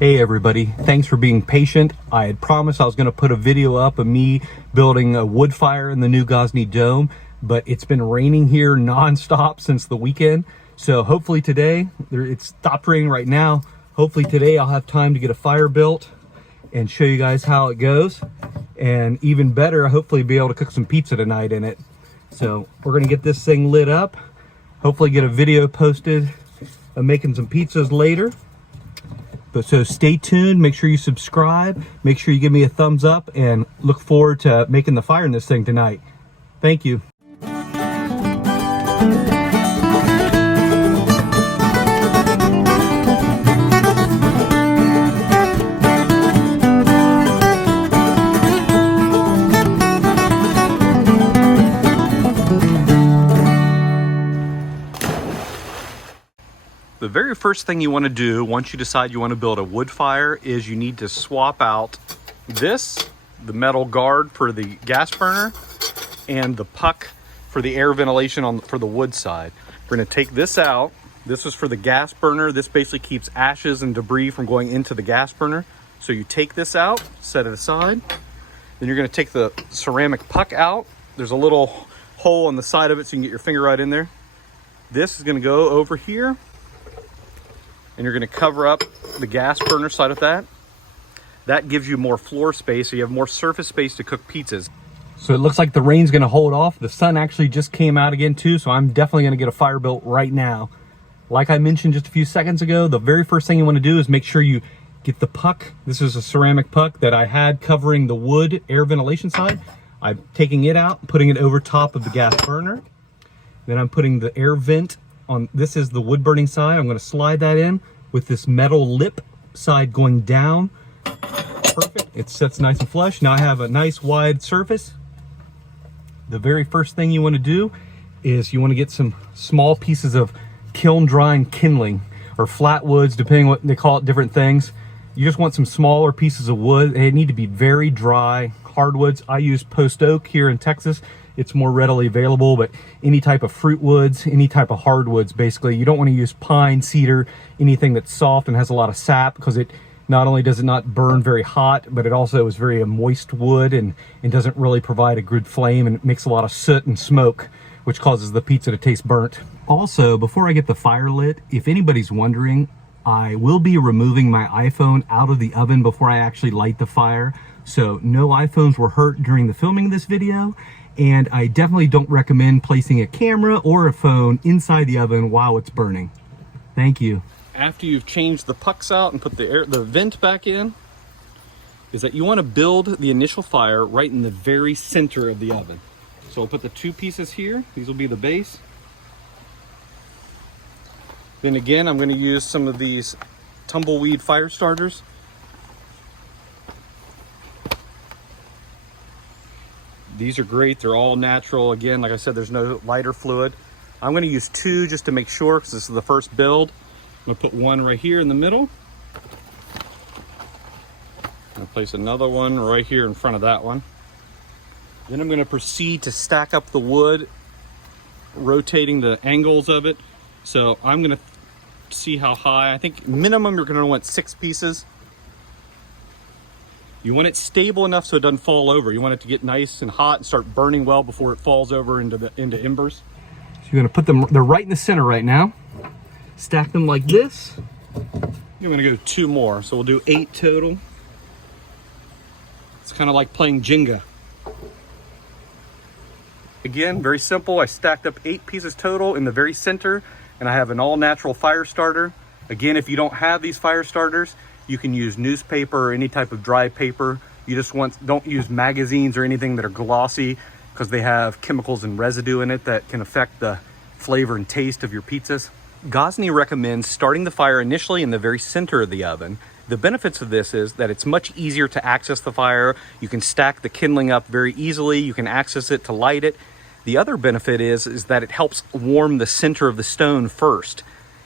Hey everybody, thanks for being patient. I had promised I was going to put a video up of me building a wood fire in the new Gozney Dome, but it's been raining here non-stop since the weekend. So hopefully today, it stopped raining right now. Hopefully today I'll have time to get a fire built and show you guys how it goes. And even better, hopefully be able to cook some pizza tonight in it. So we're going to get this thing lit up. Hopefully get a video posted of making some pizzas later. But so stay tuned, make sure you subscribe, make sure you give me a thumbs up, and look forward to making the fire in this thing tonight. Thank you. The very first thing you want to do once you decide you want to build a wood fire is you need to swap out the metal guard for the gas burner, and the puck for the air ventilation for the wood side. We're going to take this out. This is for the gas burner. This basically keeps ashes and debris from going into the gas burner. So you take this out, set it aside. Then you're going to take the ceramic puck out. There's a little hole on the side of it so you can get your finger right in there. This is going to go over here, and you're going to cover up the gas burner side of that. That gives you more floor space, so you have more surface space to cook pizzas. So it looks like the rain's going to hold off. The sun actually just came out again too, so I'm definitely going to get a fire built right now. Like I mentioned just a few seconds ago, the very first thing you want to do is make sure you get the puck. This is a ceramic puck that I had covering the wood air ventilation side. I'm taking it out, putting it over top of the gas burner. Then I'm putting the air vent on. This is the wood burning side. I'm going to slide that in with this metal lip side going down. Perfect. It sets nice and flush. Now I have a nice wide surface. The very first thing you want to do is you want to get some small pieces of kiln drying kindling, or flat woods, depending what they call it, different things. You just want some smaller pieces of wood. They need to be very dry hardwoods. I use post oak here in Texas. It's more readily available, but any type of fruit woods, any type of hardwoods, basically. You don't want to use pine, cedar, anything that's soft and has a lot of sap, because it not only does it not burn very hot, but it also is very moist wood and doesn't really provide a good flame, and it makes a lot of soot and smoke, which causes the pizza to taste burnt. Also, before I get the fire lit, if anybody's wondering, I will be removing my iPhone out of the oven before I actually light the fire. So no iPhones were hurt during the filming of this video. And I definitely don't recommend placing a camera or a phone inside the oven while it's burning. Thank you. After you've changed the pucks out and put the vent back in, is that you want to build the initial fire right in the very center of the oven. So I'll put the two pieces here. These will be the base. Then again, I'm going to use some of these tumbleweed fire starters. These are great. They're all natural. Again, like I said, there's no lighter fluid. I'm going to use two just to make sure, because this is the first build. I'm going to put one right here in the middle. I'm going to place another one right here in front of that one. Then I'm going to proceed to stack up the wood, rotating the angles of it. So I'm going to see how high. I think minimum you're going to want 6 pieces. You want it stable enough so it doesn't fall over. You want it to get nice and hot and start burning well before it falls over into embers. So you're gonna put them, they're right in the center right now. Stack them like this. You're gonna go 2 more, so we'll do 8 total. It's kind of like playing Jenga. Again, very simple. I stacked up 8 pieces total in the very center, and I have an all-natural fire starter. Again, if you don't have these fire starters, you can use newspaper or any type of dry paper. You just don't use magazines or anything that are glossy, because they have chemicals and residue in it that can affect the flavor and taste of your pizzas. Gozney recommends starting the fire initially in the very center of the oven. The benefits of this is that it's much easier to access the fire. You can stack the kindling up very easily. You can access it to light it. The other benefit is that it helps warm the center of the stone first.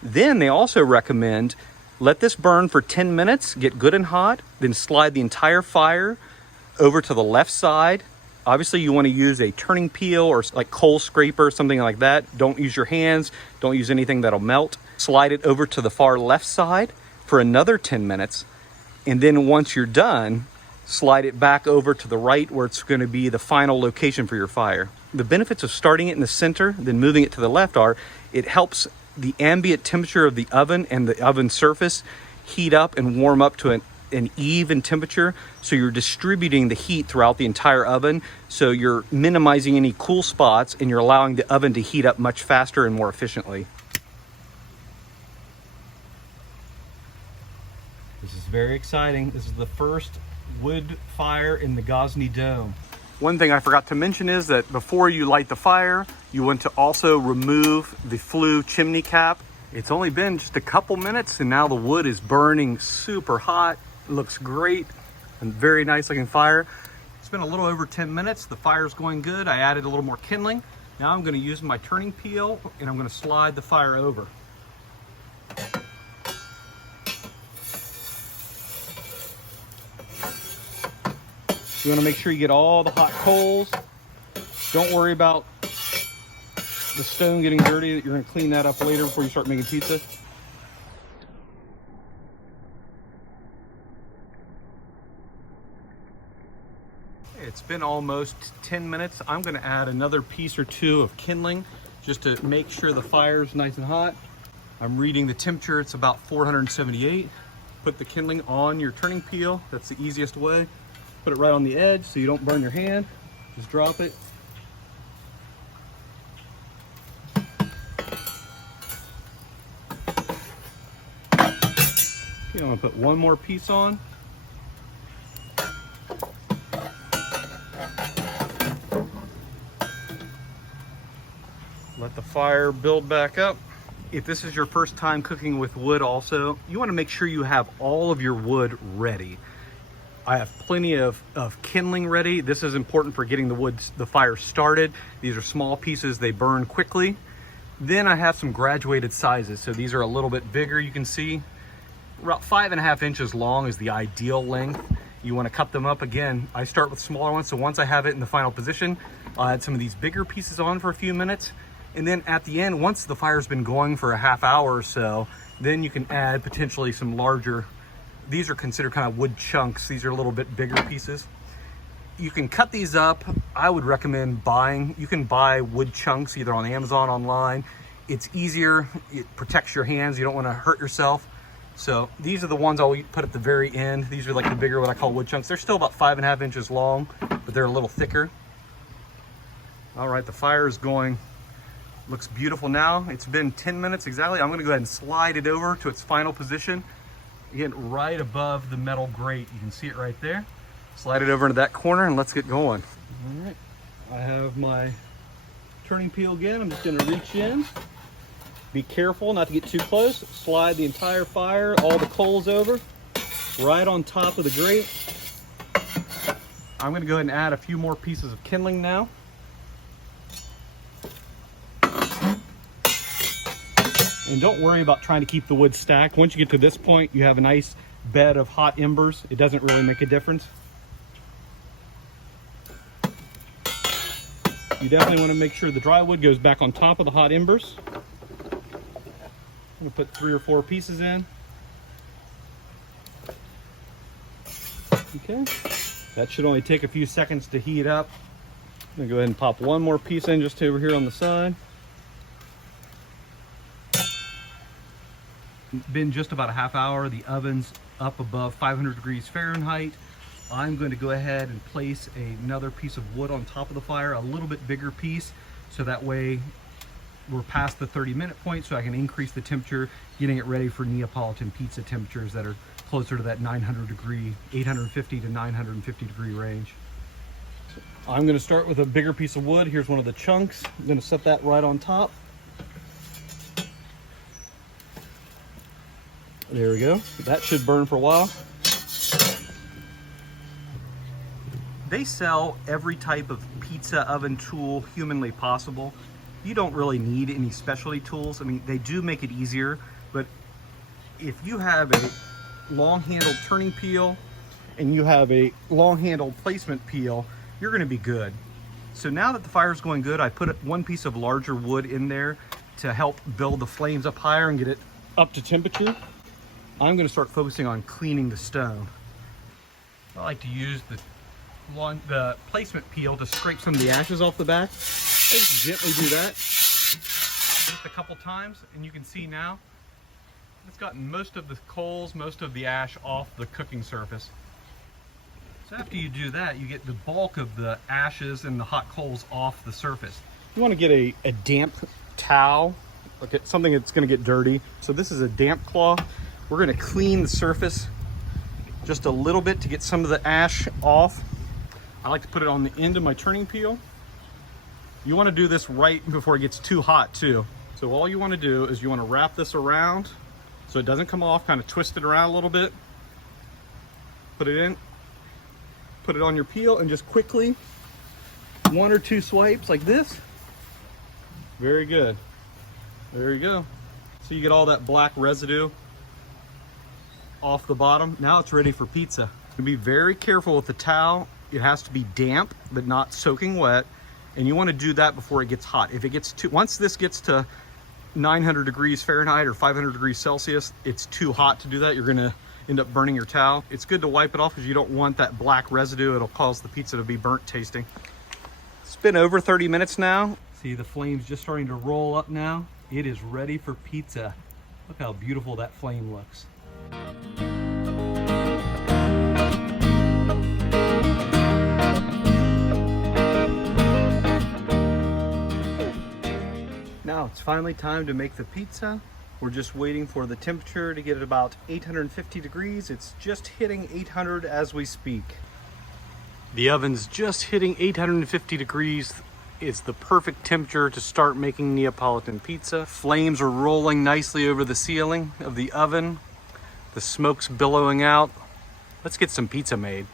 Then they also recommend let this burn for 10 minutes, get good and hot, then slide the entire fire over to the left side. Obviously, you want to use a turning peel or like coal scraper, something like that. Don't use your hands. Don't use anything that'll melt. Slide it over to the far left side. for another 10 minutes. And then once you're done, slide it back over to the right where it's going to be the final location for your fire. The benefits of starting it in the center, then moving it to the left are, it helps the ambient temperature of the oven and the oven surface heat up and warm up to an even temperature. So you're distributing the heat throughout the entire oven. So you're minimizing any cool spots and you're allowing the oven to heat up much faster and more efficiently. This is very exciting. This is the first wood fire in the Gozney Dome. One thing I forgot to mention is that before you light the fire, you want to also remove the flue chimney cap. It's only been just a couple minutes and now the wood is burning super hot. It looks great and very nice looking fire. It's been a little over 10 minutes. The fire's going good. I added a little more kindling. Now I'm going to use my turning peel and I'm going to slide the fire over. You want to make sure you get all the hot coals. Don't worry about the stone getting dirty. You're going to clean that up later before you start making pizza. It's been almost 10 minutes. I'm going to add another piece or two of kindling just to make sure the fire's nice and hot. I'm reading the temperature. It's about 478. Put the kindling on your turning peel. That's the easiest way. Put it right on the edge so you don't burn your hand. Just drop it. Okay, I'm gonna put one more piece on. Let the fire build back up. If this is your first time cooking with wood also, you want to make sure you have all of your wood ready. I have plenty of kindling ready. This is important for getting the fire started. These are small pieces, they burn quickly. Then I have some graduated sizes. So these are a little bit bigger, you can see. About 5.5 inches long is the ideal length. You want to cut them up. Again, I start with smaller ones. So once I have it in the final position, I'll add some of these bigger pieces on for a few minutes. And then at the end, once the fire's been going for a half hour or so, then you can add potentially some larger. These are considered kind of wood chunks. These are a little bit bigger pieces. You can cut these up. I would recommend buying. You can buy wood chunks either on Amazon, online. It's easier. It protects your hands. You don't want to hurt yourself. So these are the ones I'll put at the very end. These are like the bigger, what I call wood chunks. They're still about 5.5 inches long, but they're a little thicker. All right, the fire is going. Looks beautiful now. It's been 10 minutes exactly. I'm going to go ahead and slide it over to its final position. Again, right above the metal grate. You can see it right there. Slide it over into that corner and let's get going. All right, I have my turning peel again. I'm just going to reach in. Be careful not to get too close. Slide the entire fire, all the coals over, right on top of the grate. I'm going to go ahead and add a few more pieces of kindling now. And don't worry about trying to keep the wood stacked. Once you get to this point, you have a nice bed of hot embers. It doesn't really make a difference. You definitely want to make sure the dry wood goes back on top of the hot embers. I'm going to put 3 or 4 pieces in. Okay, that should only take a few seconds to heat up. I'm going to go ahead and pop one more piece in just over here on the side. It's been just about a half hour. The oven's up above 500 degrees Fahrenheit. I'm going to go ahead and place another piece of wood on top of the fire, a little bit bigger piece, so that way we're past the 30-minute point, so I can increase the temperature, getting it ready for Neapolitan pizza temperatures that are closer to that 850 to 950 degree range. So I'm going to start with a bigger piece of wood. Here's one of the chunks. I'm going to set that right on top. There we go. That should burn for a while. They sell every type of pizza oven tool humanly possible. You don't really need any specialty tools. I mean, they do make it easier, but if you have a long-handled turning peel and you have a long-handled placement peel, you're going to be good. So now that the fire is going good, I put one piece of larger wood in there to help build the flames up higher and get it up to temperature. I'm going to start focusing on cleaning the stone. I like to use the placement peel to scrape some of the ashes off the back. Just gently do that just a couple times, and you can see now it's gotten most of the coals, most of the ash off the cooking surface. So after you do that, you get the bulk of the ashes and the hot coals off the surface. You want to get a damp towel, like something that's going to get dirty. So this is a damp cloth. We're going to clean the surface just a little bit to get some of the ash off. I like to put it on the end of my turning peel. You want to do this right before it gets too hot too. So all you want to do is you want to wrap this around so it doesn't come off, kind of twist it around a little bit. Put it in, put it on your peel, and just quickly, 1 or 2 swipes like this. Very good. There you go. So you get all that black residue off the bottom. Now it's ready for pizza. Be very careful with the towel. It has to be damp but not soaking wet, and you want to do that before it gets hot. If it gets too, once this gets to 900 degrees Fahrenheit or 500 degrees Celsius, it's too hot to do that. You're gonna end up burning your towel. It's good to wipe it off because you don't want that black residue. It'll cause the pizza to be burnt tasting. It's been over 30 minutes now. See the flames just starting to roll up now. It is ready for pizza. Look how beautiful that flame looks. Now it's finally time to make the pizza. We're just waiting for the temperature to get at about 850 degrees. It's just hitting 800 as we speak. The oven's just hitting 850 degrees. It's the perfect temperature to start making Neapolitan pizza. Flames are rolling nicely over the ceiling of the oven. The smoke's billowing out. Let's get some pizza made.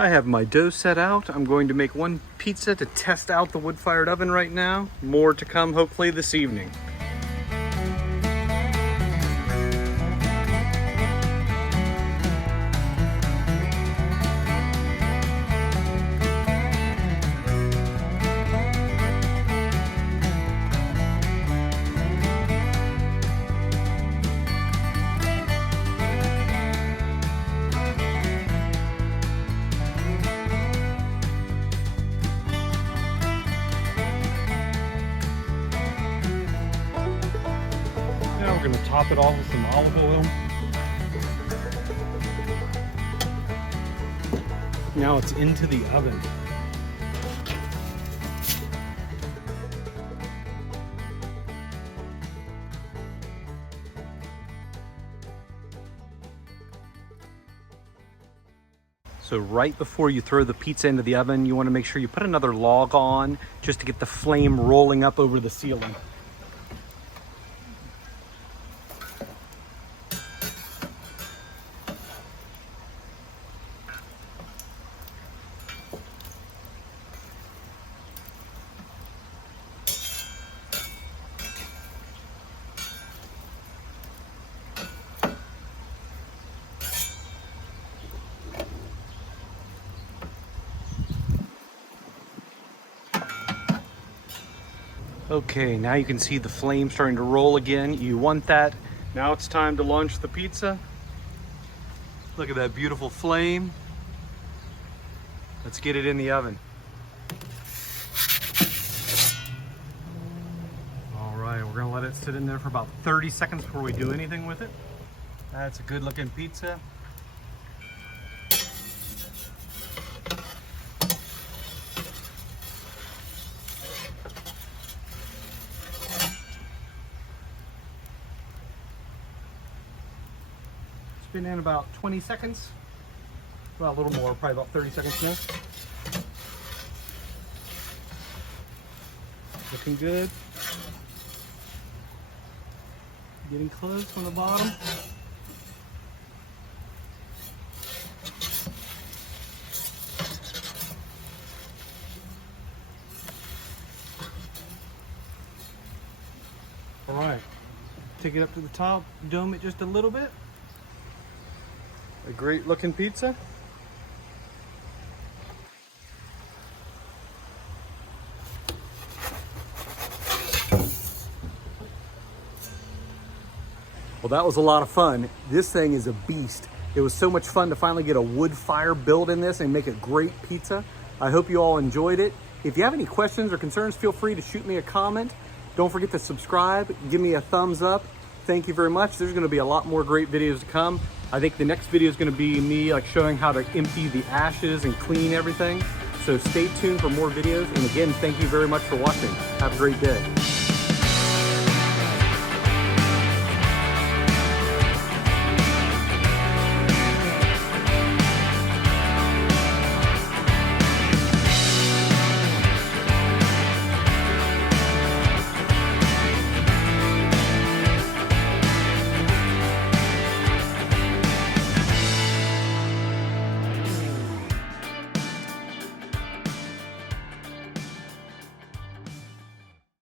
I have my dough set out. I'm going to make one pizza to test out the wood-fired oven right now. More to come hopefully this evening. We're going to top it off with some olive oil. Now it's into the oven. So right before you throw the pizza into the oven, you want to make sure you put another log on just to get the flame rolling up over the ceiling. Okay, now you can see the flame starting to roll again. You want that. Now it's time to launch the pizza. Look at that beautiful flame. Let's get it in the oven. All right, we're gonna let it sit in there for about 30 seconds before we do anything with it. That's a good looking pizza. Been in about 20 seconds. Well, a little more, probably about 30 seconds now. Looking good. Getting close on the bottom. All right, take it up to the top, dome it just a little bit. A great looking pizza. Well, that was a lot of fun. This thing is a beast. It was so much fun to finally get a wood fire built in this and make a great pizza. I hope you all enjoyed it. If you have any questions or concerns, feel free to shoot me a comment. Don't forget to subscribe, give me a thumbs up. Thank you very much. There's gonna be a lot more great videos to come. I think the next video is gonna be me showing how to empty the ashes and clean everything. So stay tuned for more videos. And again, thank you very much for watching. Have a great day.